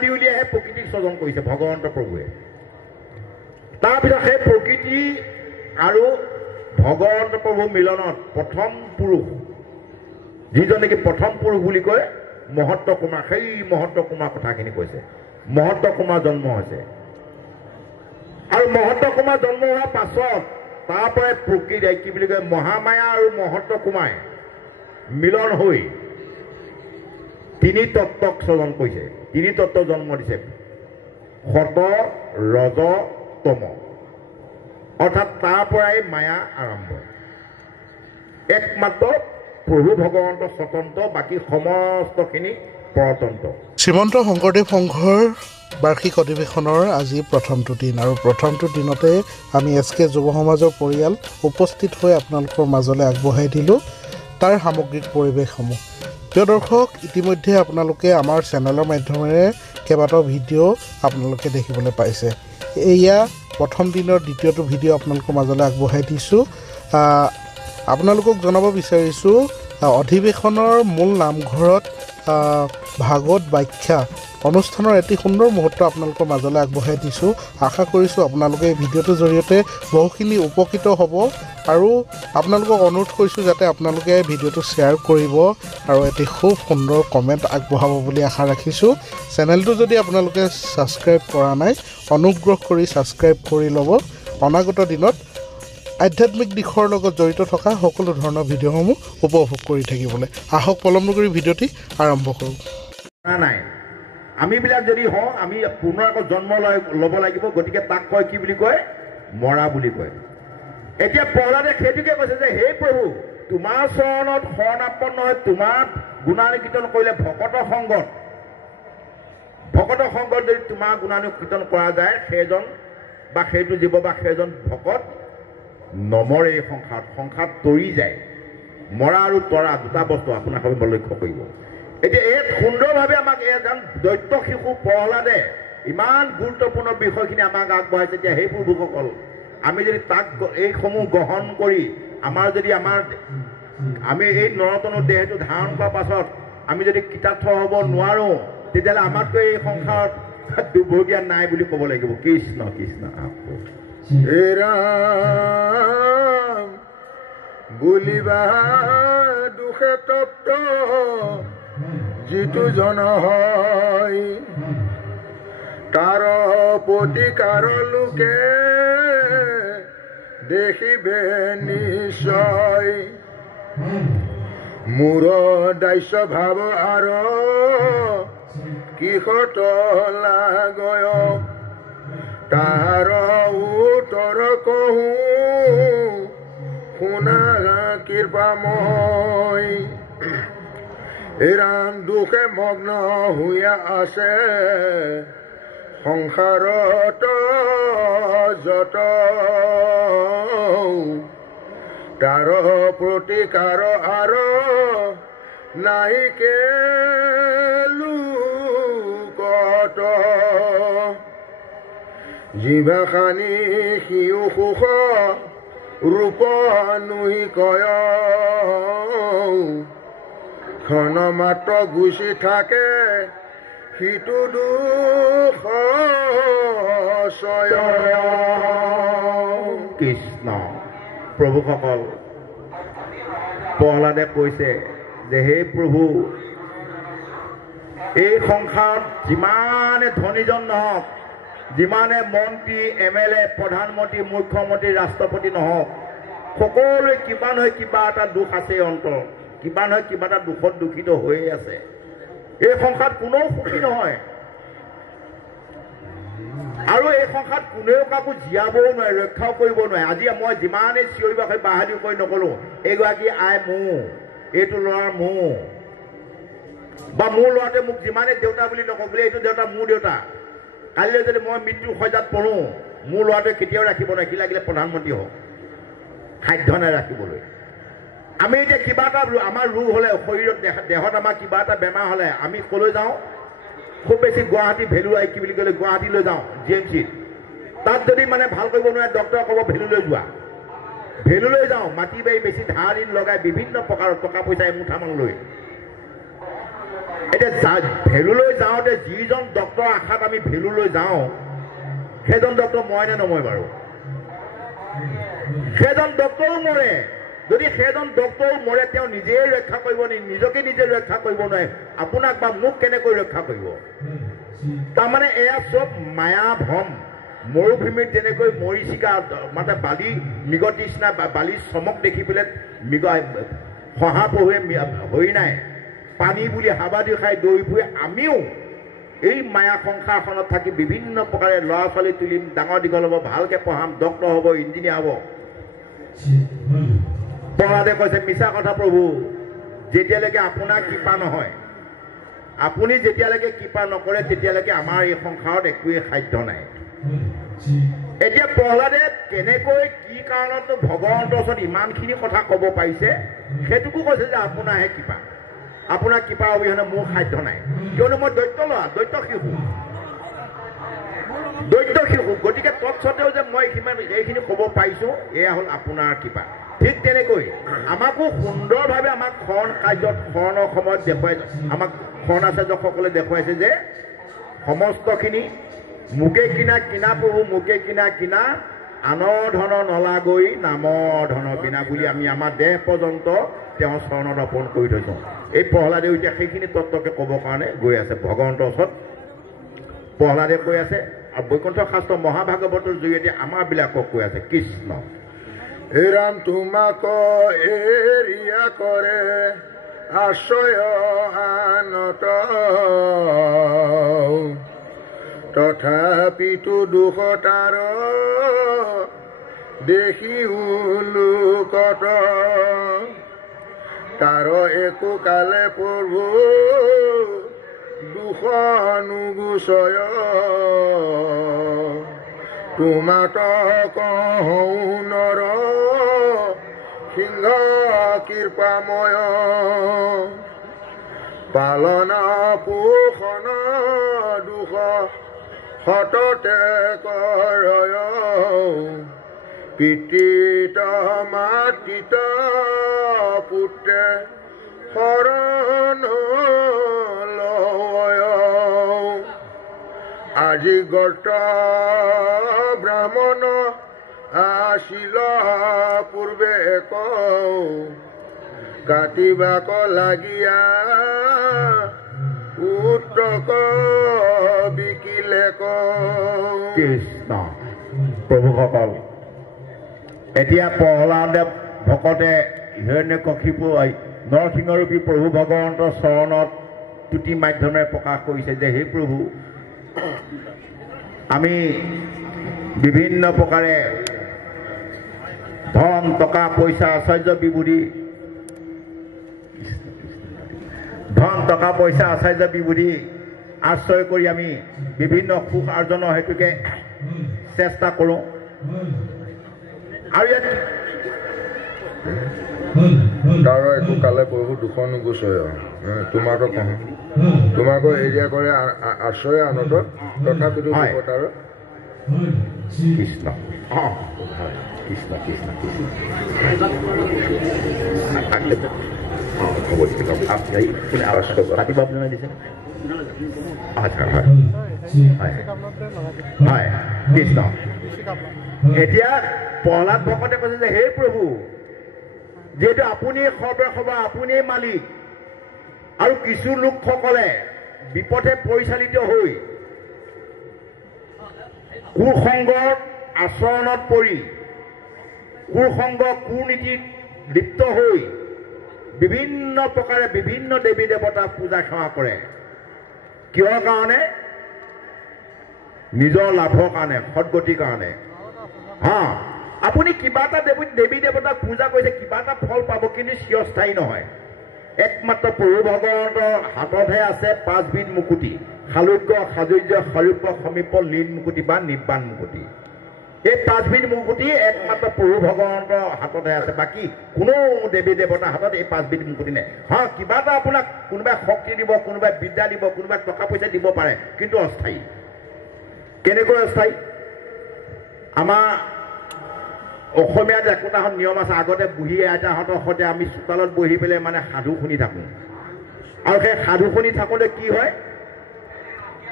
দি উলিয়াইহে প্ৰকৃতিক স্বজন কৰিছে ভগৱন্ত প্ৰভুৱে তাৰপিছত সেই প্ৰকৃতি আৰু ভগৱন্ত প্ৰভু মিলনত প্ৰথম পুৰুষ যিজন নেকি প্ৰথম পুৰুষ বুলি কয় মহত্ত কুমাৰ সেই মহত্ত কুমাৰ কথাখিনি কৈছে মহত্ত কুমাৰ জন্ম হৈছে আৰু মহত্ত কুমাৰ জন্ম হোৱাৰ পাছত তাৰ পৰাই প্ৰকৃতি কি বুলি কয় মহামায়া আৰু মহত্ত কুমাৰে মিলন হৈ তিনি তত্ত্বক স্বজন কৰিছে তিনি তত্ত্ব জন্ম দিছে সত ৰজ তম অৰ্থাৎ তাৰ পৰাই মায়া আৰম্ভ একমাত্ৰ প্ৰভু ভগৱন্ত স্বতন্ত্ৰ বাকী সমস্তখিনি পৰতন্ত্ৰ শ্ৰীমন্ত শংকৰদেৱ সংঘৰ বাৰ্ষিক অধিৱেশনৰ আজি প্ৰথমটো দিন আৰু প্ৰথমটো দিনতে আমি এছ.কে. যুৱ সমাজৰ পৰিয়াল উপস্থিত হৈ আপোনালোকৰ মাজলৈ আগবঢ়াই দিলোঁ তাৰ সামগ্ৰিক পৰিৱেশসমূহ প্ৰিয় দৰ্শক ইতিমধ্যে আপোনালোকে আমাৰ চেনেলৰ মাধ্যমেৰে কেইবাটাও ভিডিঅ' আপোনালোকে দেখিবলৈ পাইছে এয়া প্ৰথম দিনৰ দ্বিতীয়টো ভিডিঅ' আপোনালোকৰ মাজলৈ আগবঢ়াই দিছোঁ আপোনালোকক জনাব বিচাৰিছোঁ অধিৱেশনৰ মূল নামঘৰত ভাগৱত ব্যাখ্যা অনুষ্ঠানৰ এটি সুন্দৰ মুহূৰ্ত আপোনালোকৰ মাজলৈ আগবঢ়াই দিছোঁ আশা কৰিছোঁ আপোনালোকে এই ভিডিঅ'টোৰ জৰিয়তে বহুখিনি উপকৃত হ'ব আৰু আপোনালোকক অনুৰোধ কৰিছোঁ যাতে আপোনালোকে ভিডিঅ'টো শ্বেয়াৰ কৰিব আৰু এটি খুব সুন্দৰ কমেণ্ট আগবঢ়াব বুলি আশা ৰাখিছোঁ চেনেলটো যদি আপোনালোকে ছাবস্ক্ৰাইব কৰা নাই অনুগ্ৰহ কৰি ছাবস্ক্ৰাইব কৰি ল'ব অনাগত দিনত আধ্যাত্মিক দিশৰ লগত জড়িত থকা সকলো ধৰণৰ ভিডিঅ'সমূহ উপভোগ কৰি থাকিবলৈ আহক পলম নকৰি ভিডিঅ'টি আৰম্ভ কৰোঁ নাই আমিবিলাক যদি হওঁ আমি পুনৰ আকৌ জন্ম ল'ব লাগিব গতিকে তাক কয় কি বুলি কয় মৰা বুলি কয় এতিয়া প্ৰহ্লাদে সেইটোকে কৈছে যে হে প্ৰভু তোমাৰ চৰণত শৰণাপন্ন হৈ তোমাৰ গুণানুকীৰ্তন কৰিলে ভকত সংগত যদি তোমাৰ গুণানুকীৰ্তন কৰা যায় সেইজন বা সেইটো জীৱ বা সেইজন ভকত নমৰে এই সংসাৰত তৰি যায় মৰা আৰু তৰা দুটা বস্তু আপোনাৰ সবে লক্ষ্য কৰিব এতিয়া এই সুন্দৰভাৱে আমাক এজন দৈত্য শিশু প্ৰহ্লাদে ইমান গুৰুত্বপূৰ্ণ বিষয়খিনি আমাক আগবঢ়াইছে এতিয়া সেই প্ৰভুসকল আমি যদি তাক এইসমূহ গ্ৰহণ কৰি আমি এই নৰতনু দেহটো ধাৰণ কৰাৰ পাছত আমি যদি কৃতাৰ্থ হ'ব নোৱাৰোঁ তেতিয়াহ'লে আমাতকৈ এই সংসাৰত দুৰ্ভগীয়া নাই বুলি ক'ব লাগিব কৃষ্ণ কৃষ্ণ হে ৰাম বুলিবা দুখে তপ্ত যিটো জন হয় তাৰ প্ৰতিকাৰ লোকে দেখিবে নিশ্চয় মোৰ দাস্য ভাৱ আৰু কিহত লাগয় তাৰ উত্তৰ কহো শুনা কৃপাময় ৰাম দুখে মগ্ন হৈ আছে সংসাৰত যত তাৰ প্ৰতিকাৰ আৰু নাইকে লোকত জিভাখানি সিও সুখ ৰূপ নুহি কয় ক্ষণ মাত্ৰ গুচি থাকে সিটো দুখ কৃষ্ণ প্ৰভুসকল প্ৰহ্লাদে কৈছে যে হে প্ৰভু এই সংসাৰত যিমানে ধনীজন নহওক যিমানে মন্ত্ৰী MLA প্ৰধানমন্ত্ৰী মুখ্যমন্ত্ৰী ৰাষ্ট্ৰপতি নহওক সকলোৱে কিবা নহয় কিবা এটা দুখ আছে অন্তৰ কিবা নহয় কিবা এটা দুখত দুখিত হৈয়ে আছে এই সংসাৰত কোনো সুখী নহয় আৰু এই সংসাৰত কোনেও কাকো জীয়াবও নোৱাৰে ৰক্ষাও কৰিব নোৱাৰে আজি মই যিমানে চিঞৰিব হৈ বাহাদুৰি কৰি নকলো এইগৰাকী আই মোৰ এইটো ল'ৰাৰ মোৰ বা মোৰ ল'ৰাটোৱে মোক যিমানে দেউতা বুলি নকওঁ বোলে এইটো দেউতা মোৰ দেউতা কালিলৈ যদি মই মৃত্যু সজ্জাত পৰোঁ মোৰ ল'ৰাটোৱে কেতিয়াও ৰাখিব নোৱাৰে কি লাগিলে প্ৰধানমন্ত্ৰী হওক সাধ্য নাই ৰাখিবলৈ আমি এতিয়া কিবা এটা আমাৰ ৰোগ হ'লে শৰীৰত দেহত আমাৰ কিবা এটা বেমাৰ হ'লে আমি ক'লৈ যাওঁ খুব বেছি গুৱাহাটী ভেলুৱাই কি বুলি ক'লে গুৱাহাটীলৈ যাওঁ GMCত তাত যদি মানে ভাল কৰিব নোৱাৰে ডক্টৰে ক'ব ভেলুলৈ যোৱা ভেলুলৈ যাওঁ মাটি বাৰী বেছি ধাৰ ঋণ লগাই বিভিন্ন প্ৰকাৰৰ টকা পইচা এমুঠামান লৈ এতিয়া ভেলুলৈ যাওঁতে যিজন ডক্টৰ আশাত আমি ভেলুলৈ যাওঁ সেইজন ডক্টৰ মই নে নময় বাৰু সেইজন ডক্টৰো মৰে যদি সেইজন ডক্টৰো মৰে তেওঁ নিজেই ৰক্ষা কৰিব নিজকে নিজে ৰক্ষা কৰিব নোৱাৰে আপোনাক বা মোক কেনেকৈ ৰক্ষা কৰিব তাৰমানে এয়া চব মায়া ভ্ৰম মৰুভূমিত যেনেকৈ মৰিচিকা মানে বালি মৃগৰ নিচিনা বালি চমক দেখি পেলাই মৃগ শহাপহুৱে হৈ নাই পানী বুলি হাবাদি খাই দৌৰি ফুৰে আমিও এই মায়া সংসাৰখনত থাকি বিভিন্ন প্ৰকাৰে ল'ৰা ছোৱালী তুলিম ডাঙৰ দীঘল হ'ব ভালকৈ পঢ়াম ডক্টৰ হ'ব ইঞ্জিনিয়াৰ হ'ব প্ৰহ্লাদে কৈছে মিছা কথা প্ৰভু যেতিয়ালৈকে আপোনাৰ কৃপা নহয় আপুনি যেতিয়ালৈকে কৃপা নকৰে তেতিয়ালৈকে আমাৰ এই সংসাৰত একোৱেই সাধ্য নাই এতিয়া প্ৰহ্লাদে কেনেকৈ কি কাৰণত ভগৱন্তৰ ওচৰত ইমানখিনি কথা ক'ব পাৰিছে সেইটোকো কৈছে যে আপোনাৰহে কৃপা আপোনাৰ কৃপা অবিহনে মোৰ সাধ্য নাই কিয়নো মই দৈত্য ল'ৰা দৈত্য শিশু গতিকে তৎসত্বেও যে মই এইখিনি ক'ব পাৰিছোঁ এয়া হ'ল আপোনাৰ কৃপা ঠিক তেনেকৈ আমাকো সুন্দৰভাৱে আমাক শৰণ কাৰ্যত শৰণৰ সময়ত দেখুৱাইছে আমাক শৰণাচাৰ্যসকলে দেখুৱাইছে যে সমস্তখিনি মোকে কিনা প্ৰভু মোকে কিনা আনৰ ধন নলাগৈ নামৰ ধনৰ বিনা বুলি আমি আমাৰ দেহ পৰ্যন্ত তেওঁৰ চৰণত অৰ্পণ কৰি থৈছোঁ এই প্ৰহ্লাদেও এতিয়া সেইখিনি তত্ত্বকে ক'বৰ কাৰণে গৈ আছে ভগৱন্তৰ ওচৰত প্ৰহ্লাদে কৈ আছে আৰু বৈকুণ্ঠ শাস্ত্ৰ মহাভাগৱতৰ জৰিয়তে আমাৰবিলাকক কৈ আছে কৃষ্ণ ৰাম তোমাক এৰিয়া কৰে আশ্ৰয় আনত তথাপিতো দুখ তাৰ দেখি লোকত তাৰ একো কালে প্ৰভু দুখ নুগুচয় তোমাক কহৌ নৰ সিংহ কৃপাময় পালন পোষণ দুখ সততে কৰয় পিতৃত মাতৃত পুত্ৰে শৰণ লয় আজি গত ব্ৰাহ্মণ আছিল পূৰ্বে কওঁ কাটিবাক লাগিয়া উত্তক বিকিলে কৃষ্ণ প্ৰভুসকল এতিয়া প্ৰহ্লাদে ভকতে হিৰণ্যকশিপু নৰসিংহৰূপী প্ৰভু ভগৱন্তৰ চৰণত তুতি মাধ্যমেৰে প্ৰকাশ কৰিছে যে হে প্ৰভু আমি বিভিন্ন প্ৰকাৰে ধন টকা পইচা আচাৰ্য বিবুধি আশ্ৰয় কৰি আমি বিভিন্ন সুখ আৰ্জনৰ হেতুকে চেষ্টা কৰোঁ আৰু ইয়াত তাৰ একো কালে প্ৰভু দুখ নুগুচয় তোমাক কওঁ তোমাক এৰিয়া কৰে আশ্ৰয় আনত তথাপিতো তাৰ কৃষ্ণ কৃষ্ণ কৃষ্ণ কৃষ্ণ আচ্ছা হয় হয় কৃষ্ণ এতিয়া প্ৰহ্লাদ ভকতে কৈছে যে হে প্ৰভু যিহেতু আপুনি সৰ্বসভা আপুনি মালিক আৰু কিছু লোকসকলে বিপথে পৰিচালিত হৈ কুসংগৰ আচৰণত পৰি কুসংগ কুনীতিত লিপ্ত হৈ বিভিন্ন প্ৰকাৰে বিভিন্ন দেৱী দেৱতাক পূজা সেৱা কৰে কিহৰ কাৰণে নিজৰ লাভৰ কাৰণে সদগতিৰ কাৰণে আপুনি কিবা এটা দেৱী দেৱতাক পূজা কৰিছে কিবা এটা ফল পাব কিন্তু চিৰস্থায়ী নহয় একমাত্ৰ প্ৰভু ভগৱন্তৰ হাততহে আছে 5 বিধ মুকুতি শালুক্য সাজুৰ্য স্বৰূপ সমীপ লীন মুকুতি বা নিৰ্বাণ মুকুতি এই 5 বিধ মুকুতি একমাত্ৰ প্ৰভু ভগৱন্তৰ হাততহে আছে বাকী কোনো দেৱী দেৱতাৰ হাতত এই 5 বিধ মুকুতি নাই কিবা এটা আপোনাক কোনোবাই শক্তি দিব কোনোবাই বিদ্যা দিব কোনোবাই টকা পইচা দিব পাৰে কিন্তু অস্থায়ী কেনেকৈ অস্থায়ী আমাৰ অসমীয়াত একোটা নিয়ম আছে আগতে বুঢ়ী আইতাহঁতৰ সৈতে আমি চোতালত বহি পেলাই মানে সাধু শুনি থাকোঁ আৰু সেই সাধু শুনি থাকোঁতে কি হয়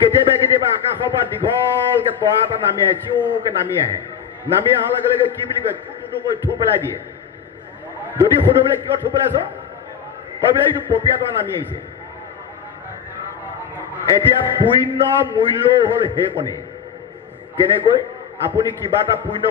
কেতিয়াবা কেতিয়াবা আকাশৰ পৰা দীঘলকৈ তৰা এটা নামি আহে চিউকৈ নামি আহে নামি অহাৰ লগে লগে কি বুলি কয় টুটুটো কৈ থু পেলাই দিয়ে যদি সুধো বোলে কিয় থু পেলাইছ কয় বোলে এইটো পপীয়া তৰা নামি আহিছে এতিয়া পুণ্য মূল্য হ'ল সেইকণেই কেনেকৈ আপুনি কিবা এটা পুণ্য